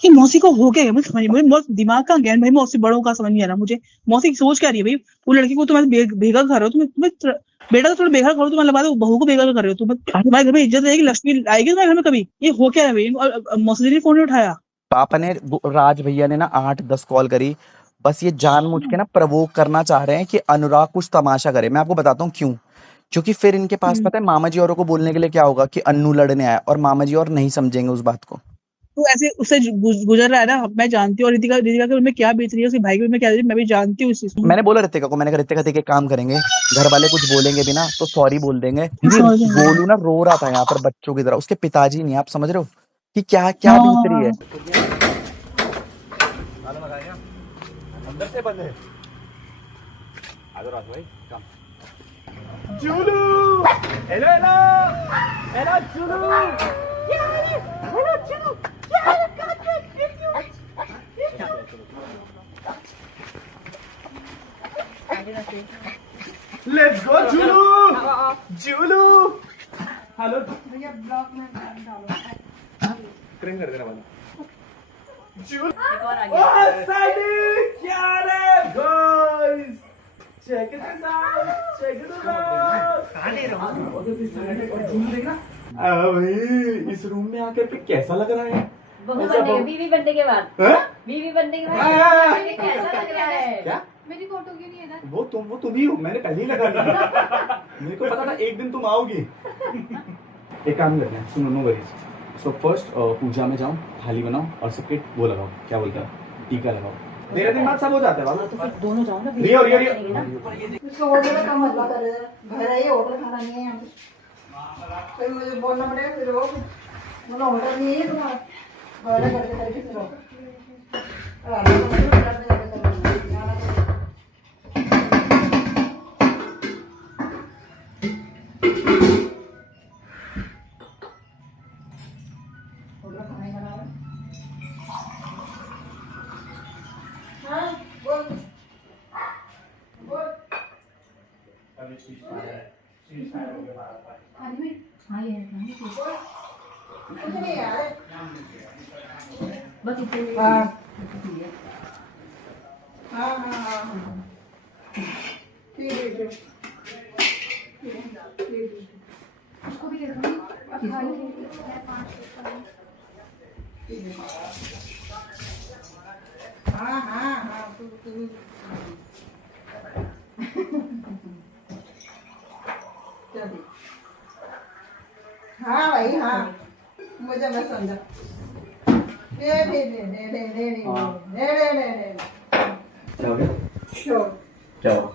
कि मौसी को हो क्या गया, मुझे समझ मुझे बहुत दिमाग का ज्ञान भाई, मौसी बड़ों का समझ नहीं आ रहा मुझे। मौसी की सोच क्या रही है भाई? वो लड़की को तुम बेघर कर रहे हो, तुम्हें बेटा तो थोड़ा बेघर करो, तुम्हें लगा दो बहू को बेघर कर रहे हो तुम। तुम्हारे घर में इज्जत रहेगी, लक्ष्मी आएगी तुम्हारे घर में कभी? ये हो क्या है भाई? और मौसी जी ने फोन नहीं उठाया। पापा ने राज भैया ने ना 8-10 कॉल करी। बस ये जानबूझ के ना प्रवोक करना चाह रहे हैं कि अनुराग कुछ तमाशा करे। मैं आपको बताता हूँ क्यों। क्योंकि फिर इनके पास पता है मामा जी औरों को बोलने के लिए क्या होगा कि अन्नू लड़ने आया, और मामा जी और नहीं समझेंगे उस बात को। तो ऐसे उससे गुजर रहा है ना, मैं जानती हूँ। और रितिका के उनमें क्या बीत रही है, उसके भाई के उनमें क्या, मैं भी जानती हूँ इस चीज को। मैंने बोला रितिका को, मैंने कहा रितिका देख एक काम करेंगे, घर वाले कुछ बोलेंगे भी ना तो सॉरी बोल देंगे। दीदी समझ रही हूँ। गोलू ना रो रहा था यहाँ पर बच्चों की तरह, उसके पिताजी नहीं है, आप समझ रहे हो कि क्या क्या बीत रही है। हाँ। अंदर से बंद है। भाई कम। चुलू हेलो हेलो हेलो चुलू हेलो चुलू लेट्स गो चुलू चुलू हेलो भैया ब्लॉक में डालो, स्क्रीन कर देना वाला चुलू। ओह साइडी क्या रे guys, check it out, check it out. कहां ले रहा हूं? भाई इस रूम में आकर के कैसा लग रहा है? बहू बनने के, बीवी बनने के बाद, बीवी बनने के बाद कैसा लग रहा है? क्या मेरी फोटो क्यों नहीं है ना? वो तुम ही हो, मैंने पहले ही लगा लिया। मेरे को पता था एक दिन तुम आओगी। एक काम करते हैं, सुनो नो वरीज। सो फर्स्ट पूजा में जाओ, थाली बनाओ और सबके वो लगाओ, क्या बोलता है, टीका लगाओ। 13 दिन बाद सब हो जाता है बाबा। तो फिर दोनों जाओ ना, रियो इसको होटल का मसला कर रहे हैं, घर है ये होटल खाना नहीं है यहाँ पे। फिर मुझे बोलना पड़ेगा, फिर वो मतलब होटल नहीं है तुम्हारा, घर करके फिर कुछ नहीं यार, बस इतने। हाँ हाँ हाँ हाँ ठीक है ठीक है। उसको भी दे दूंगी। हाँ हाँ हाँ हाँ भाई हाँ, मुझे मैं समझा। दे दे दे दे दे दे दे दे दे दे। क्या हो गया? क्यों क्या हुआ?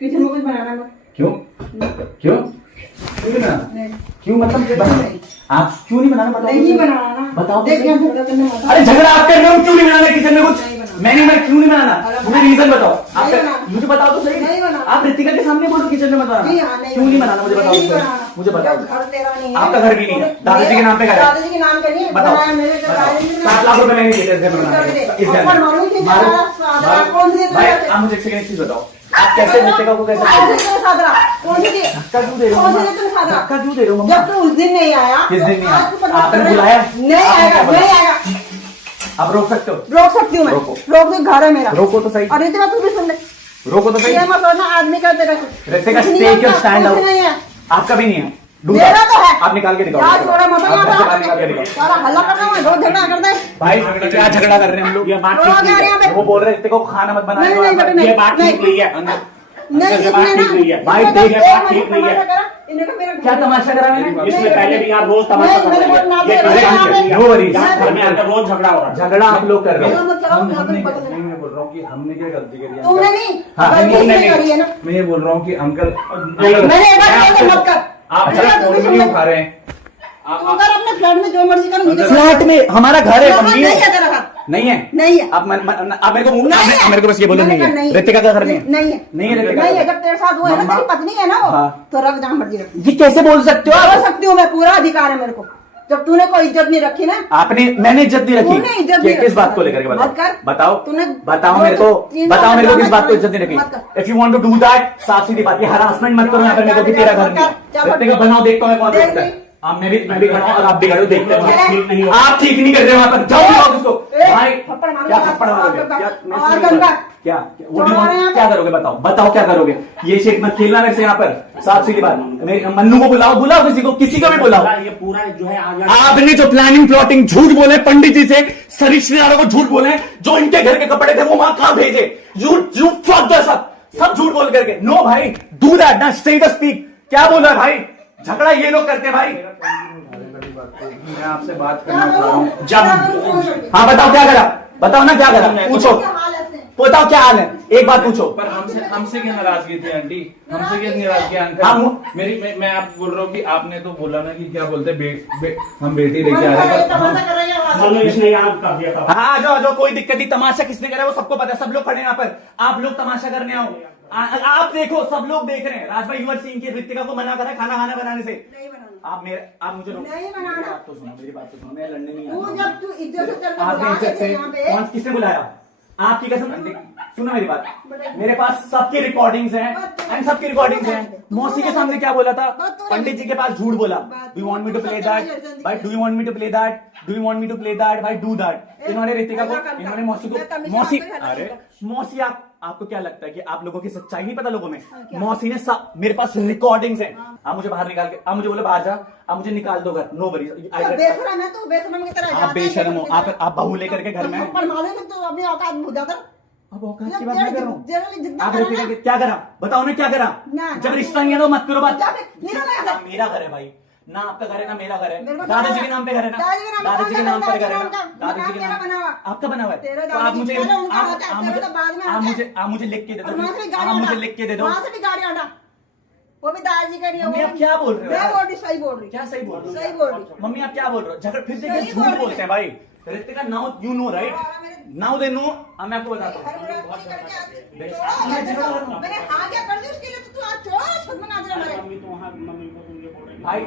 किचन में कुछ बनाना है? क्यों क्यों क्यों नहीं बनाना? नहीं क्यों मतलब आप क्यों नहीं बनाना? बताओ नहीं बनाना ना, बताओ। देख यहाँ झगड़ा करने वाला। अरे झगड़ा आप कर रहे हो, क्यों नहीं बनाना किचन में कुछ? नहीं बनाना। मैं क्यों नहीं बनाना? मुझे रीजन बताओ। आप नहीं बनाना। मुझे बताओ तो सही। नहीं बनाना। आप रितिका के सामने बोलो किचन में मत नहीं, बनाना। हाँ, नहीं क्यों नहीं बनाना? मुझे बताओ तो सही। मुझे बताओ। घर तेरा नहीं है, आपका घर भी नहीं है, दादाजी के नाम पे घर है। दादाजी के नाम पे नहीं है, बताओ बनाया मेरे घर दादाजी ने। 7 लाख रुपए मैंने दिए थे बनाने के। इस घर में मालूम थी मारो। कौन सी भाई आप मुझे एक सेकंड एक चीज बताओ, आप कैसे रितिका को कैसे कौन सी सादरा कौन सी थी? धक्का क्यों दे रहे हो? कौन सी तुम सादरा? धक्का क्यों दे रहे हो मम्मा? जब तू उस दिन नहीं आया, किस दिन नहीं आया? आज तू पता आपने कर रहा है। बुलाया? नहीं आपने आएगा, क्या बोला? नहीं आएगा। आप रोक सकते हो? रोक सकती हूँ मैं, रोको। रोक दे, घर है मेरा। रोको तो सही। और इतना तू भी सुन ले, रोको तो सही। ये मत सोचना आदमी का तेरा कुछ रितिका कुछ नहीं स्टेक योर होता, स्टैंड कुछ आउट। नहीं है। आपका भी नहीं है। मेरा तो है। आप निकाल के दिखाओ। यार थोड़ा मत आप घर से बाहर निकाल के दिखाओ। सारा हल्ला करना है, बहुत झगड़ा करता है। भाई क्या झगड़ा कर रहे हैं हम लोग? ये बात रोक ठीक यार नहीं यहाँ है। पे। वो बोल रहे हैं रितिका को खाना मत बनाने नहीं, वाला। नहीं, बेटा, नहीं, ये बात ठीक नहीं। नहीं है। अंदर नहीं अंदर से बात ठीक नहीं है। भाई इसमें देख एक बात ठीक नहीं तमाशा है। करा, इन्हें तो मेरा क्या तमाशा करा मैंने? नहीं, इसमें नहीं, पहले भी यहाँ रोज तमाशा नहीं, कर मैंने रहे बहुत नाम हैं। ये लिया, घर यहाँ पे- नो वरीज, यहाँ घर में आकर रोज झगड़ा हो रहा है। झगड़ा आप लोग कर रहे मेरा हो। मत चलाओ, यहाँ पे पता नहीं। मैं बोल रहा हूँ कि हमने क्या गलती करी है? तुमने नहीं, हाँ, गलती तुमने इसने करी है ना। मैं ये बोल रहा हूँ कि अंकल मैंने एक बार बोला मत कर। आप अच्छा, जरा तुम फोन भी में सुन नहीं ले। उठा रहे हैं। तुम कर अपने फ्लैट में जो मर्जी करो, मुझे फ्लैट में हमारा घर है। नहीं मम्मी है तेरा घर, नहीं है। नहीं है। आप मेरे को नहीं है। आप मेरे को बस ये बोलो मैंने नहीं कहा है। रितिका का घर नहीं है। नहीं है, नहीं है रितिका नहीं का है। घर। जब तेरे साथ हुआ है ना, मम्मा- तेरी पत्नी है ना वो, हाँ। तो रख जहाँ मर्जी रख। ये कैसे बोल सकते हो बोल आप? सकती हूँ मैं, पूरा अधिकार है मेरे को। जब तूने कोई इज्जत नहीं रखी ना, मैंने इज्जत नहीं तूने इज्जत रखी। नहीं किस रखी। बात को लेकर के मत कर। बताओ तूने बताओ जो मेरे को चीज़ बताओ मेरे को किस मत बात को कर। इज्जत नहीं मत रखी। If you want to do that, साफ सीधी बात, ये हरासमेंट मत करो यहाँ पर मेरे को कि तेरा घर नहीं है। क्या रितिका बनाओ, देखता हूँ मैं कौन देख देखता है। अब मैं भी खड़ा हूँ और आप भी खड़े हो, देखते हैं आप ठीक नहीं कर रहे वहां पर, जाओ बुलाओ उसको भाई। क्या थप्पड़ मारोगे? क्या क्या करोगे? बताओ क्या करोगे? ये शेख मत खेलना मेरे से यहाँ पर, साफ सीधी बात। मन्नू को बुलाओ किसी को भी बुलाओ। ये पूरा जो है आपने जो प्लानिंग प्लॉटिंग झूठ बोले पंडित जी से, रिश्तेदारों को झूठ बोले, जो इनके घर के कपड़े थे वो वहां कहां भेजे, झूठ सब झूठ बोल करके। नो भाई, डू दैट ना, स्टे द स्पीक। क्या बोल रहा है भाई? झगड़ा ये लोग करते हैं भाई। मैं आपसे बात करना चाह रहा हूँ। जब हाँ बताओ क्या करा, बताओ ना क्या करा, पूछो बताओ क्या हाल है, एक बात पूछो। पर हमसे क्या नाराजगी थी आंटी? हमसे क्या नाराजगी अंकल? मैं आप बोल रहा हूँ कि आपने तो बोला ना कि क्या बोलते हम बेटी लेके आ रहे हैं। हाँ आ जाओ, कोई दिक्कत नहीं। तमाशा किसने करा वो सबको पता है, सब लोग खड़े हैं यहाँ पर। आप लोग तमाशा करने आओ, आप देखो, सब लोग देख रहे हैं। राजभाई यूवर सिंह की ऋतिका को मना करा है खाना बनाने से। आप मुझे मेरी बात तो सुनो, मैं लड़ने नहीं आता। जब तू इज्जत से चल आपने इज्जत से कौन किसने बुलाया? आपकी कसम, सुनो मेरी बात, मेरे पास सबकी रिकॉर्डिंग्स हैं, सबकी रिकॉर्डिंग्स हैं। मौसी के सामने क्या बोला था? पंडित जी के पास झूठ बोला। Do you want me to play that भाई? Do you want me to play that? Do you want me to play that भाई? Do that. इन्होंने ऋतिका को, इन्होंने मौसी, अरे मौसी आपको क्या लगता है कि आप लोगों की सच्चाई नहीं पता लोगों में? मौसी ने मेरे पास रिकॉर्डिंग्स हैं। आप मुझे बाहर निकाल के, आप मुझे बोले बाहर जा, आप मुझे निकाल दो घर। No worries. बेशरम है तू, बेशरम की तरह। आप बेशरम हो, आप बहू लेकर के घर में। तो अपनी औकात भूल जाता। अब औकात की बात नहीं कर रहा हूँ। आप ऋतिका के क्या करा? बताओ ना क्या करा? जब रिश्ता नहीं है तो मत करो बात। मेरा घर है भाई, ना आपका घर है ना मेरा घर है। दादाजी के नाम पे घर है ना, दादाजी के नाम पर घर है ना, दादाजी के नाम आपका बना हुआ है। तो आप मुझे लिख के दे दो, आप मुझे लिख के दे दो। वो भी दादाजी का नहीं। मम्मी आप क्या बोल रहे हो? मैं बोल रही, सही बोल रही। क्या सही बोल रही? सही बोल रही। मम्मी आप क्या बोल रहे हो? झगड़ फिर से क्या झूठ बोलते हैं भाई? Ritika now you know right, now they know. मैं आपको बताता हूँ, मैंने हाँ क्या कर दी उसके लिए? तो तू आज छोड़, खुद मना दे भाई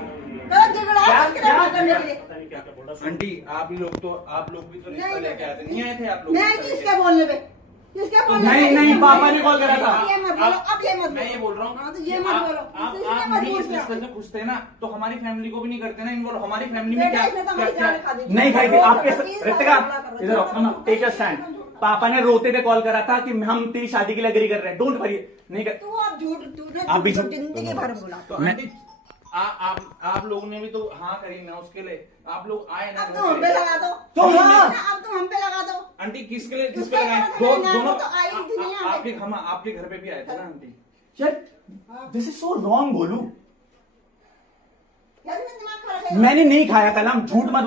गलत झगड़ा। आंटी आप लोग भी तो रिश्ता लेके आए थे, नहीं आए थे आप लोग? मैं किसके बोलने पे? नहीं पापा ने कॉल करा था। ये मत बोलो, अब ये मत। मैं ये बोल रहा हूँ, हाँ, तो ये मत बोलो। आप नहीं इस रिश्ते से खुश थे ना, तो हमारी फैमिली को भी नहीं करते ना इन्वॉल्व। हमारी फैमिली में क्या नहीं खाई थी आपके? ऋतिका इधर टेक अ स्टैंड। पापा ने रोते थे कॉल करा था कि हम तेरी शादी के लिए एग्री कर रहे हैं, डोंट वरी। नहीं कर, तू अब झूठ, आप भी झूठ, जिंदगी भर बोला। तो आंटी आप लोगों ने भी तो हाँ करी ना उसके लिए, आप लोग आए ना। अब तुम हम पे लगा दो, तो हाँ, अब तुम हम पे लगा दो। आंटी किसके लिए लगाए? दोनों आपके घर पे भी आए थे ना aunty. This is so wrong. बोलू मैंने नहीं खाया कलम, झूठ मत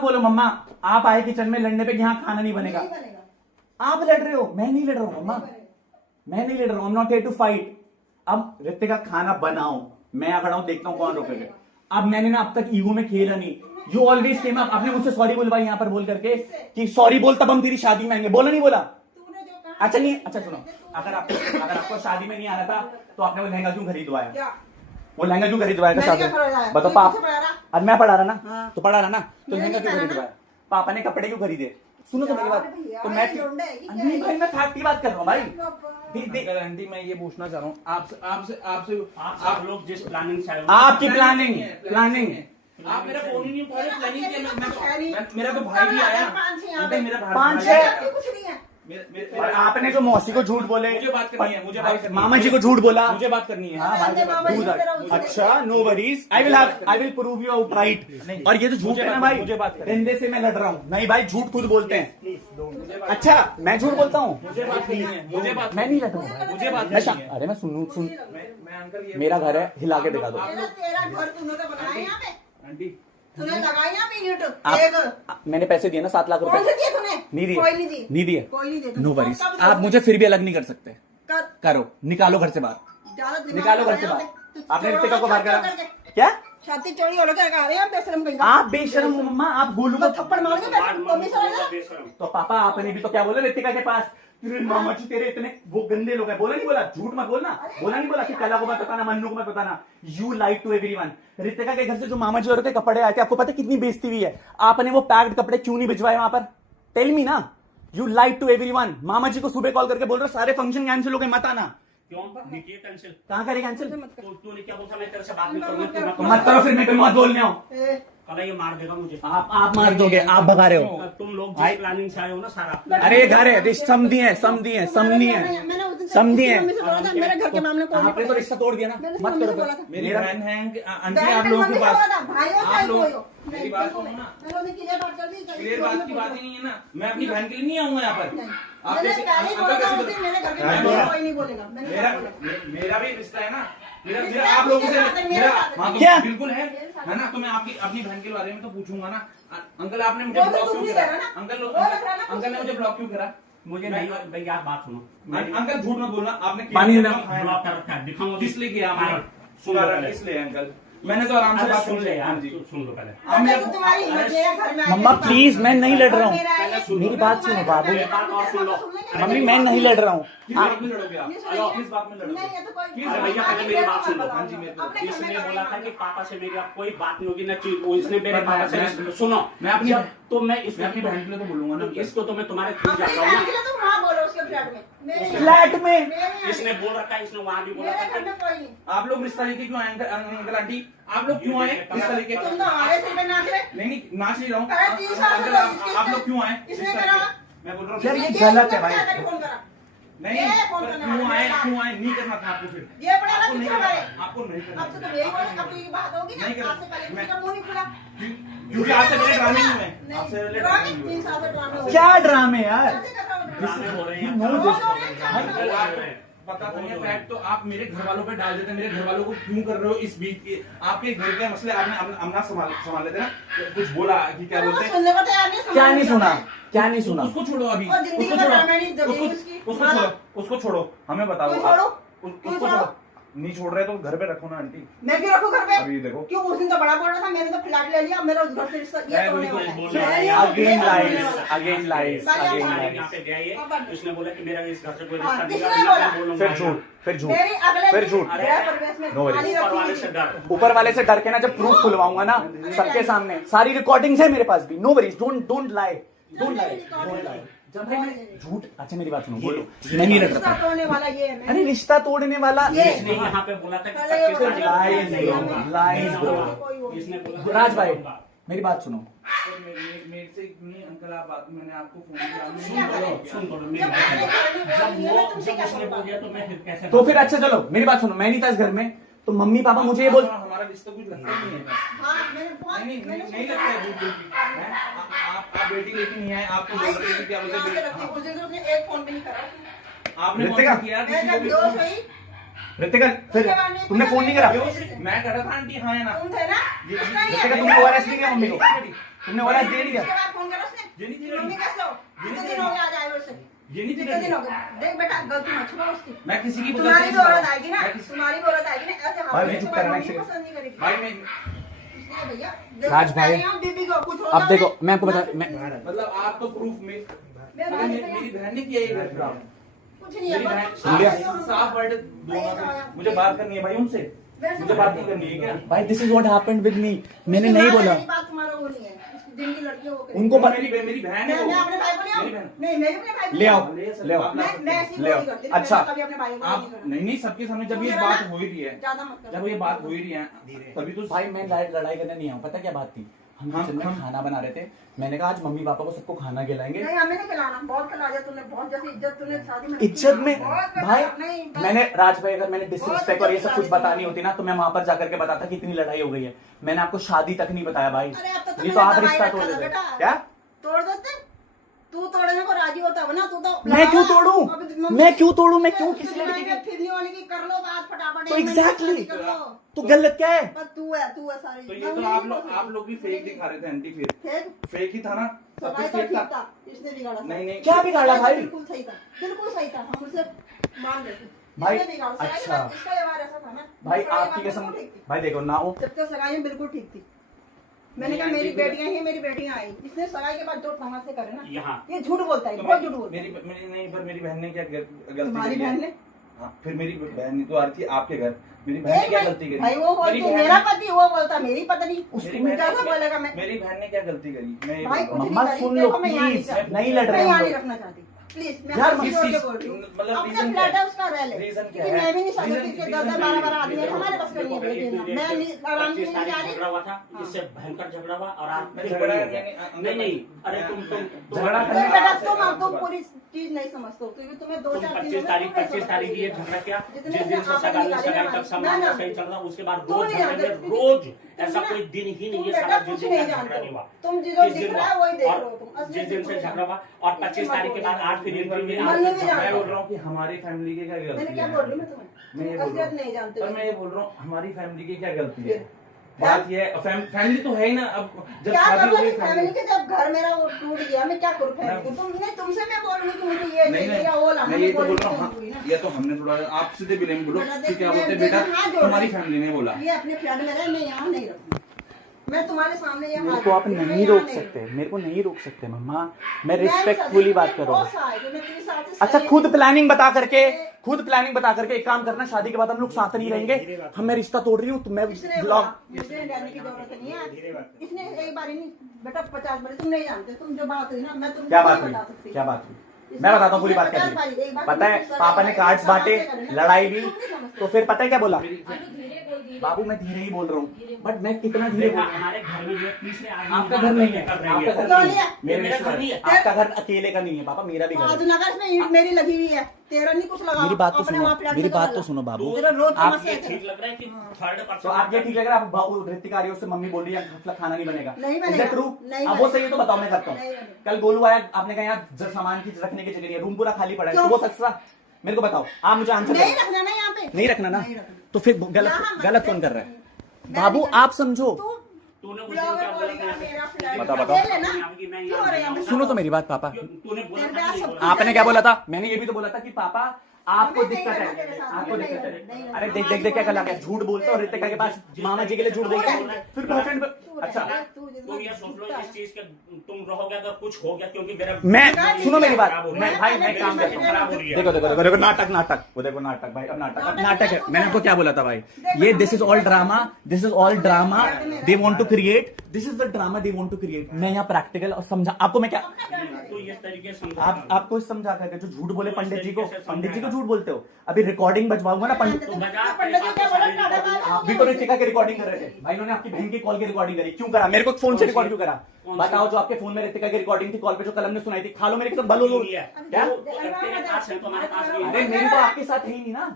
बोलो मम्मा। आप आए किचन में लड़ने पे, यहाँ खाना नहीं बनेगा। आप लड़ रहे हो, मैं नहीं लड़ रहा हूँ मम्मा, मैं नहीं लड़ रहा हूँ। Not here to fight. अब ऋतिका खाना बनाओ, मैं यहाँ खड़ा हूँ, देखता हूँ कौन रोकेगा। अब मैंने ना अब तक ईगो में खेला नहीं। You always came up. आपने मुझसे सॉरी बोलवाई यहाँ पर बोल करके कि सॉरी बोल तब हम तेरी शादी में आएंगे। बोला नहीं बोला? अच्छा नहीं, अच्छा सुनो, अगर आपको शादी में नहीं आना था तो आपने वो लहंगा क्यों खरीदवाया? वो लहंगा क्यों खरीदवाया था शादी में? बताओ पापा, मैं पढ़ा रहा ना, तो पढ़ा रहा ना, तो लहंगा क्यों खरीदवाया? पापा ने कपड़े क्यों खरीदे? सुनो तो मेरी बात। तो मैं नहीं भाई, मैं फैक्ट की बात कर रहा हूँ भाई। आंटी मैं ये पूछना चाह रहा हूँ आपसे आप लोग जिस प्लानिंग से आपकी प्लानिंग आप मेरा फोन ही नहीं उठा रहे। प्लानिंग किया मेरा तो भाई भी आया, मेरा भाई 5-6 कुछ नहीं है। और आपने जो मौसी को झूठ बोले, मुझे बात करनी है, मुझे बात करनी है। मामा जी को झूठ बोला, मुझे बात करनी है। हाँ भाई, do that। अच्छा no worries, I will prove you right. और ये जो झूठ है ना भाई, मुझे बात करनी धंधे से मैं लड़ रहा हूँ। नहीं भाई, झूठ खुद बोलते हैं। अच्छा मैं झूठ बोलता हूँ? मुझे बात करनी है, मुझे बात मैं नहीं लड़ रहा हूँ, मुझे बात करनी है। अरे मैं सुन, मैं अंकल ये मेरा घर है, हिला के दिखा दो। तेरा घर तूने तो बनाया यहाँ पे, आंटी तूने लगाया यहाँ पे यूट्यूब। मैंने पैसे दिए ना 7 लाख रुपए। कौन से दिए तूने? नहीं दिए, कोई नहीं दिए, नहीं दिए। कोई नहीं देता। No worries. आप मुझे फिर भी अलग नहीं कर सकते। कर, करो, निकालो घर से बाहर, ज्यादा दिमाग निकालो घर से लगाया बाहर। तू आपने चोरों ऋतिका को का बाहर करा करके। क्या? छाती चौड़ी हो क्या कह रहे हैं बेशरम कहीं का? आप बेशरम हो मम्मा, आप गोलू को थप्पड़ मारोगे बेशरम। तो पापा आपने भी तो क्या बोला ऋतिका के पास? मामा जी तेरे इतने वो गंदे लोग हैं। बोला नहीं बोला? झूठ मत बोलना। बोला नहीं बोला कि कला को मत बताना, मन्नू को मत बताना। You like to everyone. Ritika के घर से जो मामा जी और के कपड़े आए थे, आपको पता कितनी बेइज्जती हुई है? आपने वो पैक्ड कपड़े क्यों नहीं भिजवाए वहां पर? टेल मी ना। You like to everyone. मामा जी को सुबह कॉल करके बोल रहे सारे फंक्शन कैंसिल हो गए, मत आना। क्यों नहीं किए कैंसिल? कहाँ करे कैंसिल? तो तूने क्या बोला मैं तेरे से बात नहीं करूंगा? मत करो फिर, मैं कहीं मत बोलने आओ। कल ये मार देगा मुझे। आप मार दोगे, आप भगा रहे हो। तुम लोग जिस प्लानिंग से आए हो ना सारा। अरे ये घर है, रिश्ता समझी है, समझी है, समझी है, समझी है। मेरे घर के मामले को आपने तो रिश्ता तोड़ दिया ना, मत करो फिर। मेरी बहन है आंटी, आप लोगों के पास आप लोग मेरी बात सुनो ना, क्लियर बात की बात ही नहीं है ना। मैं अपनी बहन के लिए नहीं आऊंगा यहाँ पर। आप कैसे मेरा भी रिश्ता है ना, मेरा आप लोगों से मेरा हाँ तो क्या? बिल्कुल है ना। तो मैं आपकी अपनी बहन के बारे में तो पूछूंगा ना। अंकल आपने मुझे ब्लॉक क्यों करा? अंकल ने मुझे ब्लॉक क्यों करा? मुझे नहीं भाई यार बात सुनो। अंकल झूठ मत बोलना, आपने पानी लेना। ब्लॉक कर रखा है, दिखाऊंगा किस लिए किया आपने? सुन लो पहले। किस लिए अंकल? मैंने तो आराम से बात सुन ले यार, हाँ जी। सुन लो पहले। मम्मा प्लीज, मैं नहीं लड़ रहा हूँ, मेरी बात सुनो बाबू। एक बात और सुन लो। मम्मी मैं नहीं लड़ रहा हूँ। किस बात में लड़ोगे आप? किस बात में लड़ोगे? अरे भैया पहले मेरी बात सुन लो। हाँ जी, मेरे को इसने बोला था कि पापा से मेरी अब कोई बात नहीं होगी ना चीज। वो इसने मेरे पापा से सुनो। मैं अपनी तो मैं मैं अपनी बहन के लिए तो बोलूंगा ना। इसको तो मैं तुम्हारे थ्रू जा रहा हूँ ना। फ्लैट में इसने बोल रखा है, इसने वहाँ भी बोला था। आप लोग रिश्ता लेके क्यों आए अंकल आंटी? आप लोग क्यों आए रिश्ता लेके? नहीं नाच नहीं रहा हूँ। अंकल आप लोग क्यों आए? मैं बोल रहा हूँ यार ये गलत है भाई। नहीं, क्यों आए नहीं करना था आपको फिर। ये पड़ा ना आपको नहीं पीछे हमारे। करना, आपको नहीं करना। अब तो यही बोले, अब तो ये बात होगी ना, नहीं करना। आपसे पहले किसी का मुंह नहीं खुला। क्योंकि आपसे पहले ड्रामे नहीं हुए। आपसे पहले ड्रामे नहीं हुए। 3 साल से ड्रामे हो क्या ड्रामे यार? ड्रामे हो रहे हैं। नो दिस अंकल आप पता नहीं है फैक्ट तो आप मेरे घर वालों पे डाल देते हैं। मेरे घर वालों को क्यों कर रहे हो इस बीच? आपके घर के मसले आपने अपना संभाल लेते ना। कुछ बोला कि क्या बोलते हैं? सुनने को तैयार नहीं, क्या नहीं सुना, क्या नहीं सुना? उसको छोड़ो अभी, और जिंदगी उसको में छोड़ो, ड्रामे नहीं, जिंदगी उसकी। उसको छोड़ो, उसको छोड़ो, हमें बताओ क्यों आप- छोड़ो? उसको क्यों छोड़ो। छोड़ो? नहीं छोड़ रहे तो घर पे रखो ना आंटी। मैं क्यों रखूं घर पे? अभी देखो क्यों उस दिन तो बड़ा बोल रहा था, मैंने तो फ्लैट ले लिया, मेरा उस घर से रिश्ता ये तोड़ने वाला है। बोल मैं रहा है, नहीं हूँ, अगेन ये लाइज, तोड़ने वाला है। अगेन लाइज, भाई, अगेन आप लाइज। यहाँ पे गया ये, इसने बोला कि मेरा इस घर से कोई हाँ, रिश्ता नहीं किसने है, बोला? मैं बोलूंगा। फिर झूठ, फिर झूठ। मेरी अगले फिर दिन झूठ। गृह प्रवेश में No worries। थाली ऊपर रखी वाले हुई से थी। डर। ऊपर वाले से डर के ना जब प्रूफ खुलवाऊंगा ना सबके सामने, सारी रिकॉर्डिंग्स है मेरे पास भी। No worries, don't lie, don't lie. जब भाई मैं झूठ, अच्छा मेरी बात सुनो, बोलो मैं नहीं लड़ रिश्ता रहा। तोड़ने वाला ये है। अरे रिश्ता तोड़ने वाला ये- इसने यहाँ पे बोला था कि पहले 25 ये तारीख को लाइज नहीं होगा। Lies bro. इसने बोला राज भाई मेरी बात सुनो, मेरे से नहीं अंकल आप बात मैंने आपको फोन किया सुन तो लो, मेरी जब बात मैंने सुनो। घर में जब बात की है, वो मैं तुमसे जब क्या उसने बोलूं? बोल दिया तो मैं फिर कैसे तो फिर अच्छा चलो मेरी बात सुनो, मैं नहीं था इस घर में तो मम्मी पापा मुझे ये बोल, हमारा रिश्ता कुछ लगता नहीं है। हाँ, मैंने बहुत- नहीं मैंने नहीं लगता है बिल्कुल भी। हैं? आप बेटी लेके नहीं आए, आपको बोल रहे थे कि क्या बोलते यहाँ से हैं रखती, उस दिन तो उसने एक फोन भी नहीं करा। आपने कौन रितिका? सा किया मैं किसी को जब भी? बेहोश हुई, रितिका फिर तुमने फोन नहीं करा? मैं कर रहा था आंटी हाँ या ना? तुम थे ना? ये- उसका ही रितिका है। तुमने ओआरएस नहीं दिया मम्मी को? तुमने ओआरएस दे दिया? उसके बाद फोन करा उसने? ये नहीं थी मम्मी कैसे हो? कितने दिन हो गए आज आए हुए से? ये नहीं थी कितने दिन हो गए? देख बेटा, गलती मत छुपा उसकी। मैं किसी की तुम्हारी भी औरत आएगी ना, मैं किसी- तुम्हारी भी औरत आएगी ना, ऐसे भाई, हाथ मैं में चुप तुम्हारी करना मम्मी चाहिए। पसंद नहीं करेगी। भाई मैं इसलिए भैया, देखो, राज भाई, यहाँ बीबी को कुछ होगा अब देखो ना? मैं आपको बता, मैं मतलब आप तो प्रूफ में मैं मगर मेरी बहन ने किया ये घर खराब। कुछ नहीं है, मेरी बहन बस सुन लिया? साफ वर्ड दूंगा, मुझे बात करनी है भाई उनसे, मुझे बात नहीं करनी है क्या? भाई this is what happened with me, मैंने नहीं बोला मेरी बात तुम्हारा वो नहीं है, उसकी दिन की लड़की है वो करेगी। उनको मेरी बहन है वो। मैं अपने भाई को ले आऊं? मेरी बहन। नहीं, मैं भी अपने भाई को ले आओ, आऊं। ले आओ, मैं ऐसी ले आओ। कोई करती, अच्छा। मैंने कभी अपने भाई को आप नहीं करा। नहीं सबके सामने जब ये तुम जरा बात ना, हो ही रही है, ज्यादा मत करो। जब ये बात हो ही रही है तभी तो भाई मैं लड़ाई करने नहीं आऊँ, पता क्या बात थी, हम किचन में खाना बना रहे थे, मैंने कहा आज मम्मी पापा को सबको खाना खिलाएंगे। नहीं, हमें नहीं खिलाना, बहुत खिला दिया तूने, बहुत जैसी इज्जत तूने शादी में इज्जत में बहुत भाई नहीं, बस। मैंने राज भाई अगर मैंने डिसरिस्पेक्ट और ये सब कुछ बतानी होती ना तो मैं वहां पर जाकर के बताता कि इतनी लड़ाई हो गई है। मैंने आपको शादी तक नहीं बताया भाई, अरे अब तो ये तुमने तो आप दवाई रिश्ता रखा तोड़ था देते। बेटा। क्या तोड़ देते? तू तोड़ने को राजी होता है ना, तू तो मैं क्यों तोड़ूं? मैं क्यों तोड़ूं? मैं क्यों किसी लड़की लड़की के फिरनी वाली की कर लो बात फटाफट, तो एक महीने exactly। की कर लो। तो गलत क्या है? बस तू है सारी। तो ये तो आप लोग भी फेक दिखा रहे थे आंटी, फिर फेक फेक ही था ना, सब सवाई कुछ तो फेक ठीक था। था, इसने बिगाड़ा था। नहीं क्या बिगाड़ा भाई? बिल्कुल सही था, बिल्कुल सही था, हम उसे मान रहे थे। भाई, इसने बिगाड़ा, सगाई के अच्छा। बाद इसका व्यवहार ऐसा था ना, भाई सगाई के आपकी बाद कसम, बिल्कुल ठीक थी। भाई देखो ना वो जब तक सगाई में बिल्कुल ठीक थी, मैंने कहा नहीं, मेरी आंटी, बेटियां ही मेरी बेटियां आई, इसने सगाई के बाद जो तमाशे करे ना, यहाँ ये झूठ बोलता है, तो बहुत झूठ बोलता है। मेरी नहीं पर मेरी बहन ने क्या गलती तुम्हारी करी है? बहन ने हाँ, फिर मेरी बहन ने तो आ रही थी आपके घर, मेरी बहन ने क्या गलती करी? भाई वो मेरी बोलती बहन मेरा ने- पति, वो बोलता मेरी पत्नी, मेरी उसको बहन क्या ने- बोलेगा मैं? मेरी बहन ने क्या गलती करी? मैं ये भाई बोल रहा हूँ। कुछ मम्मा नहीं करी, सुन लो देखो मैं यहाँ प्लीज, चाहती। नहीं लड़ मैं रहे यहाँ हम नहीं लोग। रखना चाहती, प्लीज मैं यार, आपको किस जोड़ के चीज- बोल रही हूँ मतलब अपना reason फ्लैट क्या है उसका रह ले reason क्या क्योंकि है? मैं भी नहीं सकती reason- कि reason 10-12 आदमी है देखो, हमारे पास देखो, नहीं है देखो, मैं आराम से 25 नहीं तारीख जा रही झगड़ा हुआ था, इससे भयंकर झगड़ा हुआ और आज फिर झगड़ा वही हो गया। नहीं, नहीं, अरे तुम झगड़ा तो करने बेटा का- तुम पूरी चीज नहीं समझते हो क्योंकि तुम्हें तुम 2-4 25 तारीख ये झगड़ा किया, जिस दिन से सगाई तक सामान सही चल रहा, उसके बाद रोज झगड़े में, रोज ऐसा कोई दिन ही नहीं है सारा जिस दिन का झगड़ा नहीं हुआ। तुम जो जिस दिख दिन रहा है वही देख रहे हो और तुम जिस दिन से झगड़ा हुआ और 25 तारीख के बाद आज फिर इंटरव्यू में मन में भी मैं बोल रहा हूँ कि हमारी फैमिली की क्या गलती मैंने क्या है? बोल रही हूँ मैं मैं ये तुम्हें बोल रहा असलियत हूँ। नहीं जानते पर हो। मैं ये बोल रहा हूँ हमारी फैमिली की क्या गलती है? फिर? बात ये है फैमिली तो है ही ना। अब जब क्या शादी हो करूँ गई फैमिली के जब घर मेरा वो टूट गया मैं क्या करूँ फैमिली को तुमने तुमसे मैं बोल रही हूँ कि मुझे ये नहीं चाहिए या वो नहीं लाना मैं ये तो बोल बोल रही रहा हूँ हूँ, हाँ, ना। ये तो हमने थोड़ा आप सीधे भी नहीं बोलो बेटा कि देख, क्या मैं बोलते देखो, बेटा हाथ जोड़ तुम्हारी रही हूँ। फैमिली ने बोला। ये अपने फ्लैट में रहे मैं यहाँ नहीं रहूँगी मैं तुम्हारे सामने ये मेरे हाथ को आप जोड़ती हूँ, मैं नहीं यहाँ रोक नहीं सकते, मेरे को नहीं रोक सकते मम्मा, मैं मैं रिस्पेक्टफुली बात सच में करूँ। बहुत सहायक हूँ, मैं तेरे साथ ही अच्छा सही खुद हूँ। प्लानिंग बता करके एक काम करना, शादी के बाद हम लोग साथ नहीं रहेंगे, हम मैं रिश्ता तोड़ रही हूँ तो मैं किसने ब्लॉग बोला? मुझे डरने की जरूरत नहीं है किसने एक बार ही नहीं बेटा 50 बार तुम नहीं जानते तुम जो बात हुई ना मैं तुमको क्या नहीं बात हुई, बता सकती क्या बात हुई, मैं बताता हूँ पूरी बात क्या थी। पता है पापा ने कार्ड्स बांटे, लड़ाई भी, तो फिर पता है क्या बोला, बाबू मैं धीरे ही बोल रहा हूँ, बट मैं कितना धीरे बोल रहा हूँ। हमारे घर में जो है तीसरे आदमी आपका घर नहीं है, आपका घर नहीं है, मेरा मेरे घर नहीं है। आपका घर अकेले का नहीं है पापा, मेरा भी घर आज है। नगर में ईंट मेरी लगी हुई है तेरा नहीं कुछ लगा मेरी बात तो अपने सुनो, वहाँ फ्लैट मेरी में बात लगा। तो सुनो बाबू, तेरा रोज आप समस्या ये है ठीक लग रहा है कि थर्ड तो पर्सन आप ये ठीक लग रहा है, आप बाबू ऋतिका आ रही है उससे मम्मी बोल रही है खाना नहीं बनेगा, नहीं Is बनेगा, that true? नहीं अब वो बनेगा। सही है तो बताओ मैं करता हूँ। नहीं बनेगा। कल गोलू आया, आपने कहा यहाँ सामान की रखने की जगह नहीं है, रूम पूरा खाली पड़ा है, क्यों? तो वो सच था? मेरे को बताओ, आप मुझे आंसर नहीं रखना ना यहाँ पे नहीं रखना ना, नहीं रखना। तो फिर यहाँ गलत मत गलत रख। कौन कर रहा है? मैं बाबू नहीं करती। आप समझो, तूने उस दिन ब्लॉगर क्या बोला बोलेगा था? मेरा फ्लैट बताओ, है। बताओ। ले लेना क्यों हो रहे हैं यहाँ पे? सुनो तो मेरी बात पापा, तूने बोला तेरे था पास कि सब नहीं कुछ आपने क्या बोला था? मैंने ये भी तो बोला था कि पापा आपको हमें नहीं दिक्कत करना है, तेरे साथ, आपको हमें दिक्कत नहीं है। करना, अरे नहीं देख करना। देख देख क्या कर लगा, झूठ बोलते हो ऋतिका के पास मामा जी के लिए झूठ बोलते हो, फिर बॉयफ्रेंड पे अच्छा तुम ये सोच लो इस चीज के तुम रहोगे अगर कुछ हो गया क्योंकि मेरा मैं सुनो मेरी बात, खराब हो रही मैं है। भाई मैं काम करता हूँ, खराब हो रही है। देखो देखो देखो देखो नाटक नाटक वो देखो नाटक भाई, अब नाटक है। मैंने आपको क्या बोला था भाई, ये this is all drama, this is all drama they want to create, this is the drama they want to create. मैं यहाँ प्रैक्टिकल और समझा आपको, मैं क्या तो ये तरीके से समझा आप आपको समझा करके जो झूठ बोले पंडित जी को झूठ बोलते हो, अभी रिकॉर्डिंग बजवाऊंगा ना पंडित, आप भी तो ऋतिका की रिकॉर्डिंग कर रहे थे भाई, इन्होंने आपकी बहन की कॉल की रिकॉर्डिंग करी, क्यों करा? मेरे को फोन से रिकॉर्ड क्यों करा? बताओ, जो आपके फोन में ऋतिका की रिकॉर्डिंग थी, कॉल पे जो कलम ने सुनाई थी, खा लो मेरे बलो लो क्या? तेरे पास है तो हमारे पास भी है। अरे मेरी तो आपके साथ है ही नहीं ना,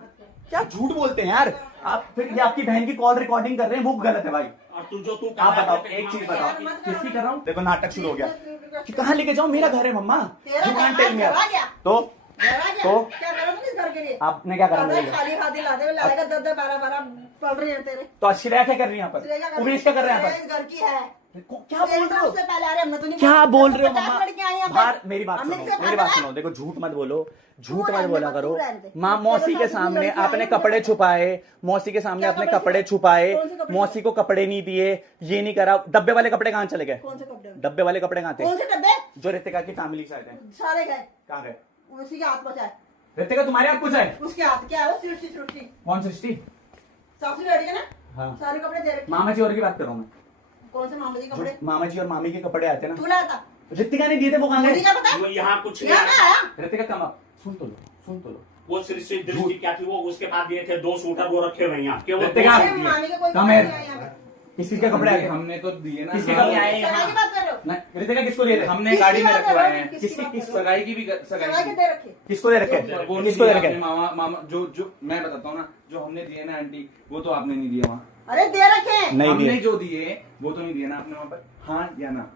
क्या झूठ बोलते हैं यार आप? फिर ये आपकी बहन की कॉल रिकॉर्डिंग कर रहे हैं, वो गलत है भाई। और तू आप बताओ, एक चीज बताओ, किसकी कर रहा हूँ? देखो नाटक शुरू हो गया कि कहाँ लेके जाओ, मेरा घर है मम्मा, यू कांट टेल मी। तो क्या करो तुम इस घर के लिए? आपने क्या करा मेरे लिए? खाली हाथी लाते हुए लाएगा 10-12 पड़ रही है तेरे। तो श्रेया क्या कर रही है यहाँ पर? उमेश क्या कर रहे हैं यहाँ इस घर की है पर? क्या बोल रहे हो? उससे पहले आ रहे हमने तो नहीं क्या बोला। बोल रहे हो 50 मम्मा? लड़कियां आई यहाँ पे। बाहर मेरी बात हमने सुनो, किसे मेरी बात खाना सुनो, देखो झूठ मत बोलो, झूठ तू मत रहने बोला दे, करो। तू रहने दे। माँ मौसी तेरे के साथ सामने लड़कियां आपने आई, कपड़े मुझे छुपाए, मौसी के सामने क्या आपने कपड़े कपड़े छुपाए? छुपाए, कौन से कपड़े मौसी को कपड़े नहीं दिए, ये नहीं करा। डब्बे वाले कपड़े कहाँ चले गए? कौन से कपड़े? डब्बे वाले कपड़े कहाँ थे कौन से डब्बे? जो ऋतिका की फैमिली से आए थे? सारे गए कहाँ गए? उसी के हाथ पहुंचाए ऋतिका तुम्हारे हाथ कुछ है? उसके हाथ क्या है वो सृष्टि कौन सृष्टि? साफ लड़की है ना हाँ, सारे कपड़े दे रखे मामा जी और की बात कर रहा हूँ मैं, कौन से मामा जी कपड़े जो मामा जी और मामी के कपड़े आते हैं तू ना, लाया था ऋतिका ने दिए थे, वो कहाँ मुझे गए? क्या पता वो यहाँ कुछ नहीं यहाँ आया। का आया ऋतिका कम अप, सुन तो लो, सुन तो लो। वो सृष्टि दृष्टि क्या थी, वो उसके पास दिए थे 2 सूटर वो रखे हुए यहाँ के वो ऋतिका, दो अरे सूट दिए। मामी के कोई कम कपड़े है। नहीं आए यहाँ पे। किस चीज के कपड़े आए थे? हमने तो दिए ना। किसके हाँ, कपड़े आए? सगाई की बात कर रहे हो नहीं, ऋतिका किसको दिए थे? हमने किसकी गाड़ी में बात कर रखवाए रहे हो? हैं। किसकी बात कर रहे हो? सगाई की भी सगाई सगाई के की दे रखे किसको दे रखे? वो नहीं किसको दे दिया रखे? आपने, मामा मामा जो मैं बताता हूँ ना, जो हमने दिए ना आंटी, वो तो आपने नहीं दिया वहाँ। अरे दे रखे नहीं हमने दिए। जो दिए वो तो नहीं दिए ना आपने वहाँ पर, हाँ या ना?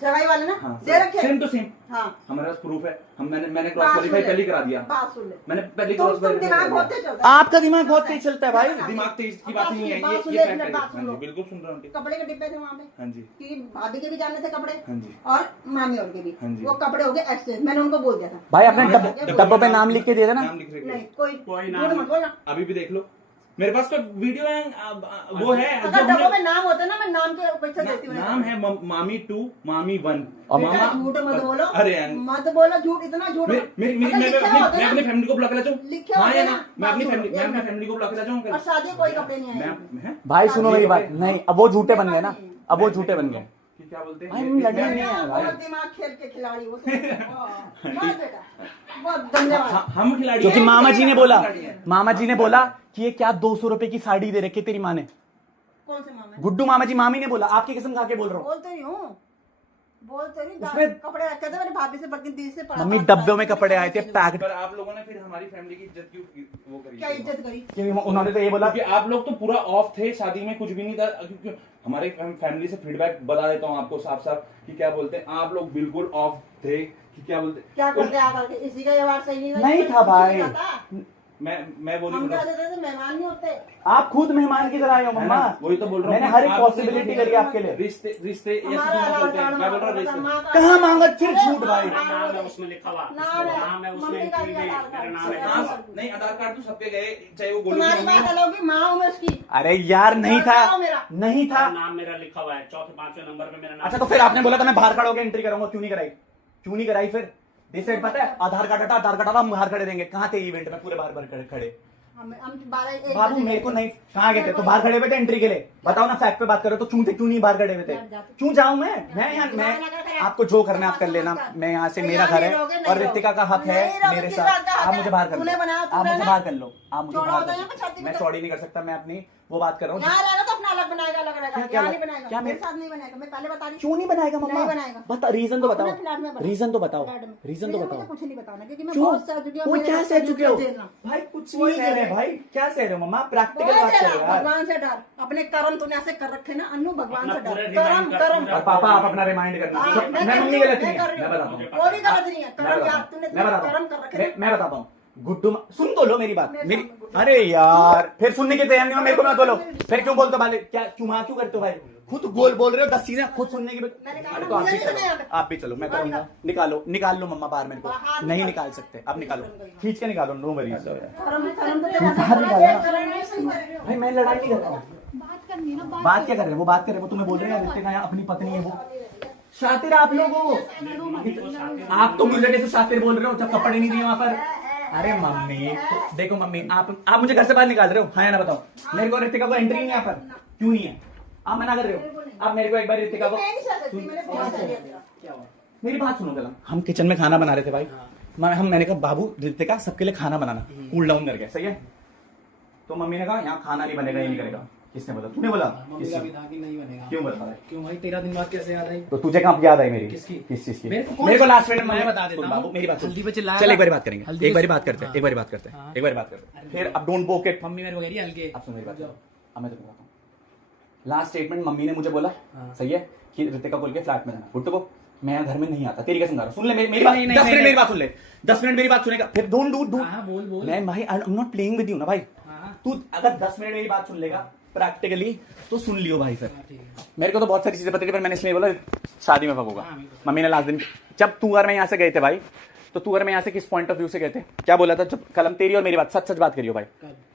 सगाई वाले ना हाँ, दे रखे सेम टू सेम। हाँ हमारे पास प्रूफ है, मैंने क्रॉस बात वेरीफाई सुन ले। पहले करा दिया, बात सुन ले मैंने पहले तुम क्रॉस वेरीफाई दिमाग करा बहुत दिया। तेज चलता है आपका दिमाग बहुत तेज चलता है भाई। दिमाग तेज की बात नहीं है, बात सुन ये ले, फैक्ट है। बात सुन हाँ लो। जी, बिल्कुल सुन रहा हूँ आंटी। कपड़े के डिब्बे थे वहाँ पे हाँ जी, कि भाभी के भी जाने थे कपड़े हाँ जी। और मामी और के भी हाँ जी। वो कपड़े हो गए एक्सचेंज मैंने उनको बोल दिया था भाई आपने हाँ, डब्बों पे नाम लिख के दिए थे ना? नाम लिख रहे नहीं हैं। कोई कोई झूठ नाम मत बोलना अभी भी देख लो, मेरे पास तो वीडियो है, वो है जो अगर डब्बों हमने- में नाम होता ना मैं नाम के पैसे देती हूँ नाम है मामी 2 मामी 1 और बेटा, मामा। झूठ मत बोलो अरे मत बोलो झूठ इतना झूठ मत। मैं अगर लिखे होते मैं ना, अपनी फैमिली को बुला के ला जाऊँ? लिखे हाँ होते या ना, ना? मैं अपनी बात फैमिली सुनो, मैं अपनी एक फैमिली को बुला के ला जाऊँ? और शादी कोई कपड़े नहीं आए मैं भाई सुनो मेरी बात, नहीं अब वो झूठे बन गए ना, अब वो झूठे बन गए। कि क्या बोलते भाई हम लड़ने नहीं आए भाई। बहुत दिमाग खेल के खिलाड़ी हो तुम। बहुत बेटा, बहुत धन्यवाद। हम खिलाड़ी क्योंकि हैं। मामा जी ने बोला कि ये क्या 200 रुपए की साड़ी दे रखी तेरी माँ ने। कौन से मामा? गुड्डू मामा जी, मामी ने बोला, आपकी कसम खा के बोल रहा हूँ। बोलते नहीं हूँ, बोलते नहीं। उसमें- कपड़े रखे थे मेरी भाभी से, बल्कि दी से पड़ा मम्मी था। डब्बे में कपड़े आए थे पैक्ड। पर आप लोगों ने फिर हमारी फैमिली की इज्जत क्यों वो करी? क्या इज्जत करी? क्योंकि उन्होंने तो ये बोला क्योंकि आप लोग तो पूरा ऑफ थे, शादी में कुछ भी नहीं था। क्योंकि हमारे फैमिली से फीडबैक बता देता हूँ आपको साफ साफ कि क्या बोलते हैं, आप लोग बिल्कुल ऑफ थे कि क्या बोलते क्या करते आकर के? इसी का व्यवहार सही नहीं था। नहीं था भाई। मैं बोली हम क्या देते थे, मेहमान नहीं होते। आप खुद मेहमान की तरह आए हो मम्मा। वही तो बोल रहा हूँ। मैंने हर एक आप- पॉसिबिलिटी करी आपके लिए। रिश्ते रिश्ते ऐसे हमारा थोड़ा आधार चलते हैं। कार्ड मैं बोल रहा हूँ मांगा, रिश्ते मांगा। कहाँ मांगा? फिर झूठ भाई। मेरा नाम है उसमें लिखा हुआ, नाम है, नाम है उसमें मम्मी का एंट्री भी में, आधार मेरा कार्ड। नाम है। हाँ, नहीं आधार कार्ड तो सबके गए, चाहे वो गोलू की तुम्हारी मम्मी बात हो। अलग होगी, माँ हूँ मैं उसकी। अरे यार नहीं था, मेरा नहीं था। नाम मेरा लिखा हुआ है, चौथे पांचवें नंबर पे मेरा नाम। अच्छा तो फिर आपने बोला था मैं बाहर खड़ा होकर एंट्री करूंगा, क्यों नहीं कराई? क्यों नहीं कराई फिर? दिस साइड पता है, आधार कार्ड हटा, आधार कार्ड हटा, हम बाहर खड़े रहेंगे। कहाँ थे इवेंट में? पूरे बाहर बाहर खड़े। हम 12-1 बाबू बजे मेरे को नहीं, कहाँ गए थे? तो बाहर खड़े हुए थे एंट्री के लिए। बताओ ना, फैक्ट पे बात करो तो क्यों नहीं बाहर खड़े हुए थे? क्यों जाऊं मैं यहाँ? मैं आपको जो करना है आप कर लेना। मैं यहाँ से, मेरा घर है और रितिका का हक है मेरे साथ। आप मुझे बाहर कर लो, आप मुझे बाहर कर लो, आप मुझे बाहर कर लो। मैं चौड़ी नहीं कर सकता, मैं अपनी वो बात कर रहा हूँ। यहाँ रहेगा तो अपना अलग बनाएगा, अलग रहेगा। क्या- यहाँ नहीं बनाएगा, क्या मेरे मैं- साथ नहीं बनाएगा। मैं पहले बता रही हूँ। क्यों नहीं बनाएगा मम्मा? नहीं बनाएगा। बता, रीजन तो बताओ, अपने फ्लैट में बनाएगा। रीजन तो बताओ, फ्लैट में। रीजन तो मुझे बताओ। कुछ नहीं बताना, क्योंकि मैं क्यों? बहुत सह चुकी हूँ। वो मेरे क्या बच्चे सह ने चुके हो झेलना। भाई? कुछ कोई नहीं सह रहे झेलना। भाई, क्या सह रहे हो मम्मा? प्रैक्टिकल बहुत बात डरा, करो यार। भगवान से डर। अपने कर्म तूने ऐसे कर रखे ना अन्नू, भगवान से अपना डर। पूरा कर्म remind कर, कर्म पूरा और पापा आप अपना रिमाइंड करना। हाँ, मैं कर मम्मी रही हूँ, गलत नहीं मैं है, कर रही मैं हूँ। बताता हूँ, कोई भी गलत नहीं है। मैं कर्म बताता यार, तूने हूँ, मैं बताता कर्म हूँ, कर रखे मैं बताता हूँ। गुड्डू सुन तो लो मेरी बात। मेरी अरे यार फिर सुनने के तैयार नहीं हो, मेरे को मत बोलो। फिर क्यों बोलते हो भाई? क्या क्यों करते हो भाई? खुद बोल रहे हो 10 चीजें, खुद सुनने की। मैंने कहा अरे ना, तो आप मुझे भी नहीं सुना यहाँ चलो, पे। आप भी चलो, मैं करूंगा। निकाल लो मम्मा बाहर मेरे को। बाहर नहीं निकाल। निकाल सकते, अब निकालो, खींच के निकालो। नो वरीज कर्म कर्म तो बाहर निकालो। तेरा भाई मैं लड़ाई नहीं कर रहा हूँ। बात करनी है ना, बात बात क्या कर रहे हैं? वो बात कर रहे हैं, वो तुम्हें बोल रहे हैं रितिका यहाँ अपनी पत्नी है वो। शातिर आप लोग हो, आप तो मुझे से शातिर बोल रहे हो जब कपड़े नहीं दिए वहां पर। अरे मम्मी देखो मम्मी, आप मुझे घर से बाहर निकाल रहे हो, हाँ या ना बताओ? मेरे को रितिका को एंट्री नहीं है यहाँ पर, क्यों नहीं है? आप मना कर रहे हो। आप मेरे को एक बार रितिका को, मेरी बात सुनो कलम। हम किचन में खाना बना रहे थे भाई, मैंने कहा बाबू रितिका सबके लिए खाना बनाना, कूल डाउन करके, सही है? तो मम्मी ने कहा यहाँ खाना नहीं बनेगा, ये नहीं करेगा। किसने बोला? तूने बोला? मम्मी का भी था कि नहीं बनेगा। क्यों बोला? क्यों भाई, 13 दिन बाद कैसे याद आई? तो तुझे कहाँ याद आई मेरी? किसकी? किस चीज की? मेरे को लास्ट मिनट मैं बता देता हूँ। बाबू मेरी बात सुन। हल्दी पे चिल्लाया चल था। एक बार बात करेंगे, हल्दी एक बार पे- बात करते हैं, हाँ। एक बार बात करते हैं, हाँ। एक बार बात करते हैं। फिर अब डोंट बोक इट। मम्मी मेरे को कह रही है हल्के। अब सुन मेरी बात। अब मैं तुम्हें बताता हूँ। लास्ट स्टेटमेंट मम्मी ने मुझे बोला, हाँ। सही है, कि रितिका बोल के फ्लैट में जाना। गुट्टू को मैं यहाँ घर में नहीं आता, तेरी कसम खा रहा हूँ। सुन ले मेरी बात, नहीं, 10 मिनट नहीं। मेरी बात सुन ले, 10 मिनट मेरी बात सुनेगा, फिर डोंट डू। हाँ बोल। मैं भाई I am not playing with you ना भाई। हाँ तू अगर 10 मिनट मेरी बात सुन लेगा प्रैक्टिकली तो सुन लियो भाई। फिर ठीक है। मेरे को तो बहुत सारी चीजें पता थी, पर मैंने इसलिए बोला शादी में फंसूंगा। हाँ, मम्मी ने लास्ट दिन जब तू और मैं यहाँ से गए थे भाई, तो तू और मैं यहाँ से किस पॉइंट ऑफ व्यू से गए थे? क्या बोला था? जब कलम तेरी और मेरी बात, सच बात करियो भाई,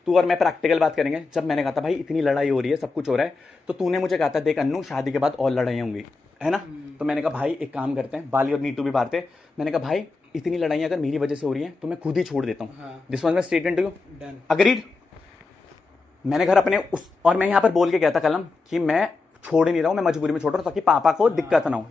तू और मैं प्रैक्टिकल बात करेंगे। जब मैंने कहा था भाई इतनी लड़ाई हो रही है, सब कुछ हो रहा है, तो तूने मुझे कहा था देख अन्नू शादी के बाद और लड़ाई होंगी, है ना? तो मैंने कहा भाई एक काम करते हैं, बाली और नीटू भी बात थे। मैंने कहा भाई इतनी लड़ाई अगर मेरी वजह से हो रही है तो मैं खुद ही छोड़ देता हूँ। This was my statement to you. Done. Agreed? मैंने घर अपने उस, और मैं यहाँ पर बोल के गया था कलम कि मैं छोड़ ही नहीं रहा हूँ, मैं मजबूरी में छोड़ रहा हूँ ताकि पापा को दिक्कत ना हो।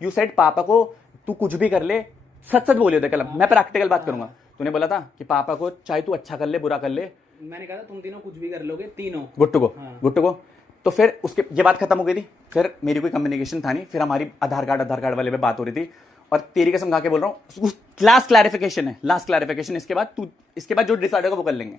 यू सेड पापा को तू कुछ भी कर ले, सच बोलियो थे कलम, मैं प्रैक्टिकल बात करूंगा। तूने बोला था कि पापा को चाहे तू अच्छा कर ले बुरा कर ले, मैंने कहा था तुम तीनों कुछ भी कर लोगे, तीनों। गुट्टू को हाँ। गुट्टू को तो फिर उसके ये बात खत्म हो गई थी। फिर मेरी कोई कम्युनिकेशन था नहीं, फिर हमारी आधार कार्ड वाले पे बात हो रही थी। और तेरी कसम खा के बोल रहा हूँ, लास्ट क्लैरिफिकेशन है, लास्ट क्लैरिफिकेशन। इसके बाद जो डिसाइड होगा वो कर लेंगे।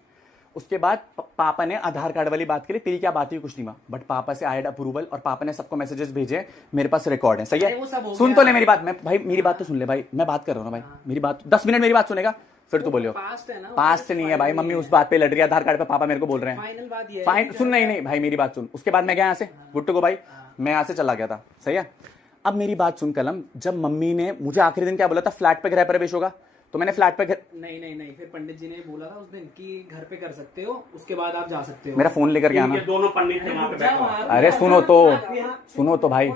उसके बाद पापा ने आधार कार्ड वाली बात करी, तेरी क्या बात हुई कुछ नहीं हुआ, बट पापा से आया अप्रूवल और पापा ने सबको मैसेजेस भेजे, मेरे पास रिकॉर्ड है, सही अरे वो सब है? हो सुन गया। तो ले मेरी बात, मैं भाई मेरी बात तो सुन ले भाई, मैं बात कर रहा हूँ ना भाई, मेरी बात 10 मिनट मेरी बात सुनेगा फिर तू बोलियो। पास्ट है ना, पास्ट नहीं है भाई, मम्मी उस बात पे लड़ रही है, आधार कार्ड पे पापा मेरे को बोल रहे हैं। फाइनल बात ये है। फाइन सुन, नहीं भाई मेरी बात सुन। उसके बाद मैं गया यहाँ से गुट्टू को भाई, मैं यहाँ से चला गया था, सही है? अब मेरी बात सुन कलम, जब मम्मी ने मुझे आखिरी दिन क्या बोला था, फ्लैट पे गृह प्रवेश होगा, तो मैंने फ्लैट पे नहीं, फिर पंडित जी ने बोला था उस दिन कि घर पे कर सकते हो, उसके बाद आप जा सकते हो। मेरा फोन लेकर के आना। ये दोनों पंडित थे वहां पे बैठे हुए। अरे सुनो तो भाई,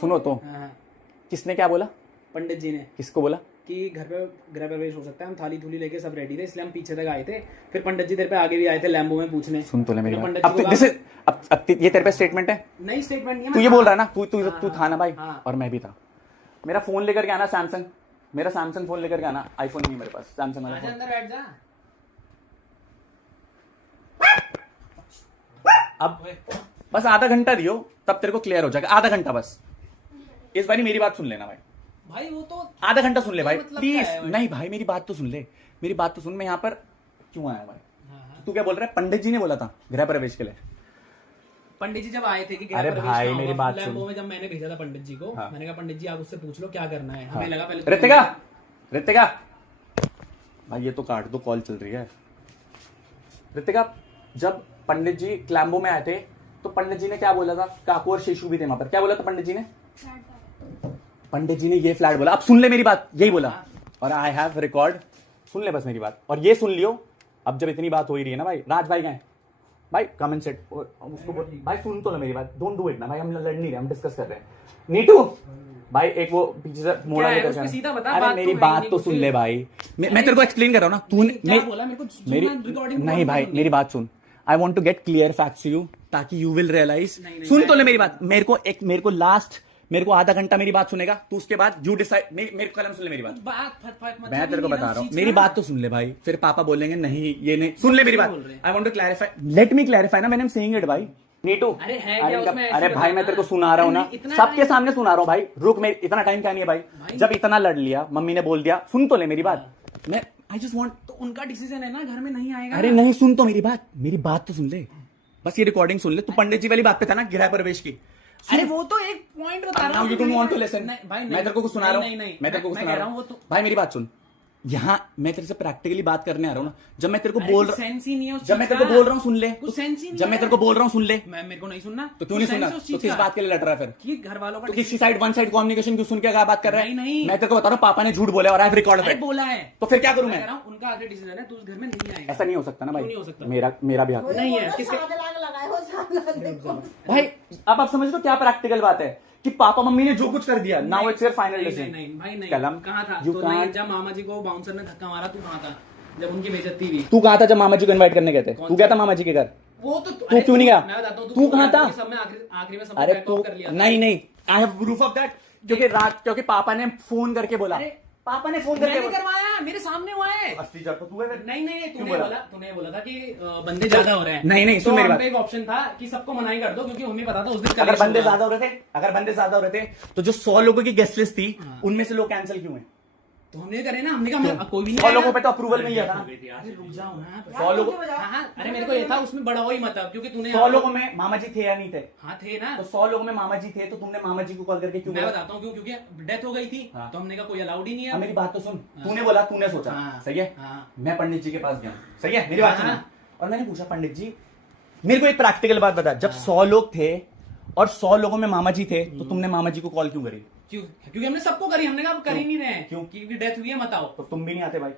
सुनो तो, हाँ, किसने क्या बोला? पंडित जी ने किसको बोला? कि घर पे गृह प्रवेश हो सकता है, हम थाली थूली लेके सब रेडी थे, इसलिए हम पीछे तक आए थे। फिर पंडित जी तेरे पे आगे भी आए थे लैम्बो में पूछने। सुन तो ले मेरी तो बात। पंडित अब जी को जैसे अब ये तेरे पे स्टेटमेंट है, नहीं स्टेटमेंट नहीं है, तू ये बोल रहा है ना, तू था ना भाई, हाँ। और मैं भी था। मेरा फोन लेकर के आना सैमसंग, मेरा सैमसंग फोन लेकर के आना, आईफोन नहीं है मेरे पास, सैमसंग वाला आजा फोन। अंदर बैठ जा। अब बस आधा घंटा दियो, तब तेरे को क्लियर हो जाएगा, आधा घंटा बस। इस बारी मेरी बात सुन लेना भाई, भाई वो तो आधा घंटा सुन ले भाई मतलब क्या प्लीज। है भाई? नहीं भाई मेरी बात तो सुन ले, मेरी बात तो सुन। मैं यहाँ पर क्यों आया भाई? हाँ। तू क्या बोल रहा है? पंडित जी ने बोला था गृह प्रवेश के लिए। पंडित जी जब आए थे कि गृह अरे प्रवेश भाई, कहाँ मेरी होगा, बात लैम्बो सुन। में जब मैंने भेजा था पंडित जी को, हाँ। मैंने कहा पंडित जी आप उससे पूछ लो क्या करना है। हाँ। हमें लगा पहले रितिका, रितिका भाई ये तो काट दो, कॉल चल रही है। रितिका, जब पंडित जी क्लैम्बो में आए थे तो पंडित जी ने क्या बोला था? काकू और शिशु भी थे वहां पर, क्या बोला था पंडित जी ने? पंडित जी ने ये फ्लैट बोला। अब सुन ले मेरी बात, यही बोला, और आई हैव रिकॉर्ड। सुन ले बस मेरी बात, और ये सुन लियो। अब जब इतनी बात हो ही रही है ना भाई, राज भाई गए भाई, कम एंड सेट उसको बोल भाई, सुन तो ले मेरी बात, डोंट डू इट ना भाई, हम लड़ नहीं रहे, हम डिस्कस कर रहे हैं। नीटू भाई, एक वो पीछे से मोड़ा है? लेकर उसको सीधा बता, अरे बात मेरी तो है बात नहीं तो कुछ। सुन ले भाई, मैं तेरे को एक्सप्लेन कर रहा हूँ ना। तूने क्या बोला मेरे को? मेरी रिकॉर्डिंग नहीं भाई, मेरी बात सुन। I want to get clear facts you, ताकि यू विल रियलाइज। सुन तो ले मेरी बात, मेरे को आधा घंटा मेरी बात सुनेगा तू, उसके बाद यू डिसाइड। मेरे को कलम सुन ले मेरी बात, मैं तेरे को बता रहा हूँ, मेरी बात तो सुन ले भाई, फिर पापा बोलेंगे नहीं ये नहीं। सुन ले मेरी बात, I want to clarify, let me clarify ना, मैंने सेइंग इट भाई। नीटू, अरे है क्या उसमें? अरे भाई मैं तेरे को सुना रहा हूँ ना, सबके सामने सुना रहा हूँ भाई। रुक, मैं इतना टाइम क्या नहीं है भाई, जब इतना लड़ लिया, मम्मी ने बोल दिया, सुन तो ले मेरी बात। मैं आई जस्ट वांट, तो उनका डिसीजन है ना, घर में नहीं आएगा। अरे नहीं, सुन तो मेरी बात, मेरी बात तो सुन ले, बस ये रिकॉर्डिंग सुन ले। तू पंडित जी वाली बात पे था ना, गृह प्रवेश की। अरे वो तो एक पॉइंट बता रहा हूँ। You don't want to listen भाई मैं तेरे को कुछ सुना रहा हूँ, मैं तेरे को कुछ सुना रहा हूँ भाई। मेरी बात सुन, यहाँ मैं तेरे से प्रैक्टिकली बात करने आ रहा हूँ ना। जब मैं तेरे को बोल रहा सेंस ही नहीं है उस जब मैं चीज तेरे को का। बोल रहा हूँ सुन ले, कुछ सेंस ही नहीं जब मैं है। तेरे को बोल रहा हूँ सुन ले, मेरे को नहीं सुनना तो क्यों नहीं सुनना? तो किस बात के लिए लड़ रहा है फिर? कि घर वालों का तो किसी साइड वन साइड कम्युनिकेशन क्यों सुन के क्या बात कर रहा है? नहीं। मैं तेरे को बता रहा हूँ, पापा ने झूठ बोला और आई हैव रिकॉर्डेड अरे इट। बोला है तो फिर क्या करूँ मैं मैं? कह रहा हूँ, उनका आगे डिसीजन है, तू उस घर में नहीं आएगा। ऐसा नहीं हो सकता ना भाई, क्यों नहीं हो सकता? मेरा भी हक है। नहीं है, किसके लगाए हो साला देखो। भाई अब आप समझ लो क्या प्रैक्टिकल बात है कि पापा मम्मी ने जो कुछ कर दिया, now it's your final decision. नहीं भाई नहीं, कलम कहाँ था? यू तो नहीं, कांट। जब मामा जी को बाउंसर ने धक्का मारा, तू कहाँ था जब उनकी बेइज्जती हुई? तू कहाँ था जब मामा जी को इनवाइट करने गए थे? तू गया था मामा जी के घर? वो तो तू क्यों नहीं गया? मैं बताता हूँ, तू कहाँ था? सब में आखिरी में सब अरे बैक तू ऑफ कर लिया था। नहीं, I have proof of that, क्योंकि पापा ने फोन करके बोला। अरे, पापा ने फोन करके मैंने बोला। करवाया, मेरे सामने हुआ है। असली जब तो तू है फिर। नहीं क्यों तूने बोला था कि बंदे ज्यादा हो रहे हैं। नहीं, सुन तो मेरी हम बात। पे एक ऑप्शन था कि सबको मनाही कर दो, क्योंकि हमें पता था उस दिन अगर collection बंदे होगा। ज्यादा हो रहे थे तो जो 100 लोगों की गेस्ट लिस्ट थी, उनमें से लोग कैंसिल क्यों है? तो हमने करे ना, हमने कहा कोई भी नहीं 100 लोगों आएगा। पे तो अप्रूवल में ही था ना। अरे रुक जाओ ना। 100 लोगों, हाँ, अरे मेरे को ये था उसमें बड़ा हो ही मत, क्योंकि तूने 100 लोगों में मामा जी थे या नहीं थे? हाँ थे ना। तो 100 लोगों में मामा जी थे, तो तुमने मामा जी को कॉल करके क्यों मैं बोला? बताता हूँ क्यों, क्योंकि डेथ हो गई थी। हाँ। तो हमने कहा कोई अलाउड ही नहीं हाँ, है। मेरी बात तो सुन, तूने बोला, तूने सोचा, हाँ। सही है? हाँ। मैं पंडित जी के पास गया, सही है? मेरी बात हाँ। सुनो। और मैंने पूछा, पंडित जी मेरे को एक प्रैक्टिकल बात बता, जब 100 लोग थे और 100 लोगों में मामा जी थे, तो तुमने मामा जी को कॉल क्यों करी? क्यों? क्योंकि हमने सबको करी, हमने कहा कर ही नहीं रहे हैं। क्यों? क्योंकि डेथ हुई है, मत आओ। तो तुम भी नहीं आते भाई?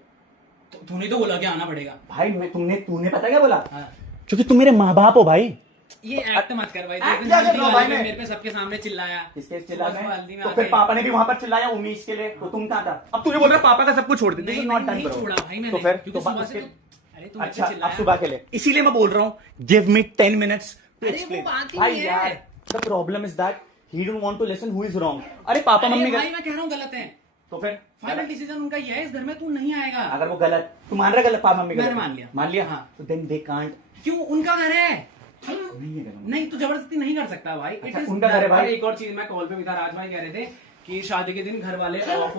तो तूने तो बोला कि आना पड़ेगा। भाई तूने पता क्या बोला? हाँ। क्योंकि तुम मेरे माँ बाप हो भाई। ये एक्ट मत कर भाई। एक्ट जिस दिन क्या कर हल्दी रहा हूँ वाले भाई में मैं? मेरे पे सबके सामने चिल्लाया। किसके सुबह चिल्लाने? सुबह हल्दी में तो आके- फिर पापा ने भी वहां पर चिल्लाया उमेश के लिए, तो तुम कहाँ था? अब तू ये बोल रहा है पापा का सब कुछ छोड़ दे, नहीं, नॉट डन नहीं ब्रो। छोड़ा भाई मैंने, तो फिर क्योंकि तो सुबह उसके- से अरे तू अच्छा, चिल्लाया। अब सुबह के लिए, इसीलिए मैं बोल रहा हूँ, गिव मी 10 minutes टू अरे वो एक्सप्लेन। बात ही भाई नहीं है। यार, the problem is that he don't want to listen who is wrong. अरे पापा अरे मम्मी भाई मैं कह रहा हूँ गलत है। तो फिर फाइनल डिसीजन उनका ये है, इस घर में तू नहीं आएगा। अगर वो गलत, तू मान रहा है गलत, पापा मम्मी गलत? मैंने मान लिया। मान लिया, हाँ। तो देन दे कांट। क्यों? उनका घर है। नहीं है गलत। नहीं, तू जबरदस्ती नहीं कर सकता भाई। अच्छा, It is उनका घर है done। भाई। और एक और चीज, मैं कॉल पे भी था, राज भाई कह रहे थे कि शादी के दिन घर वाले ऑफ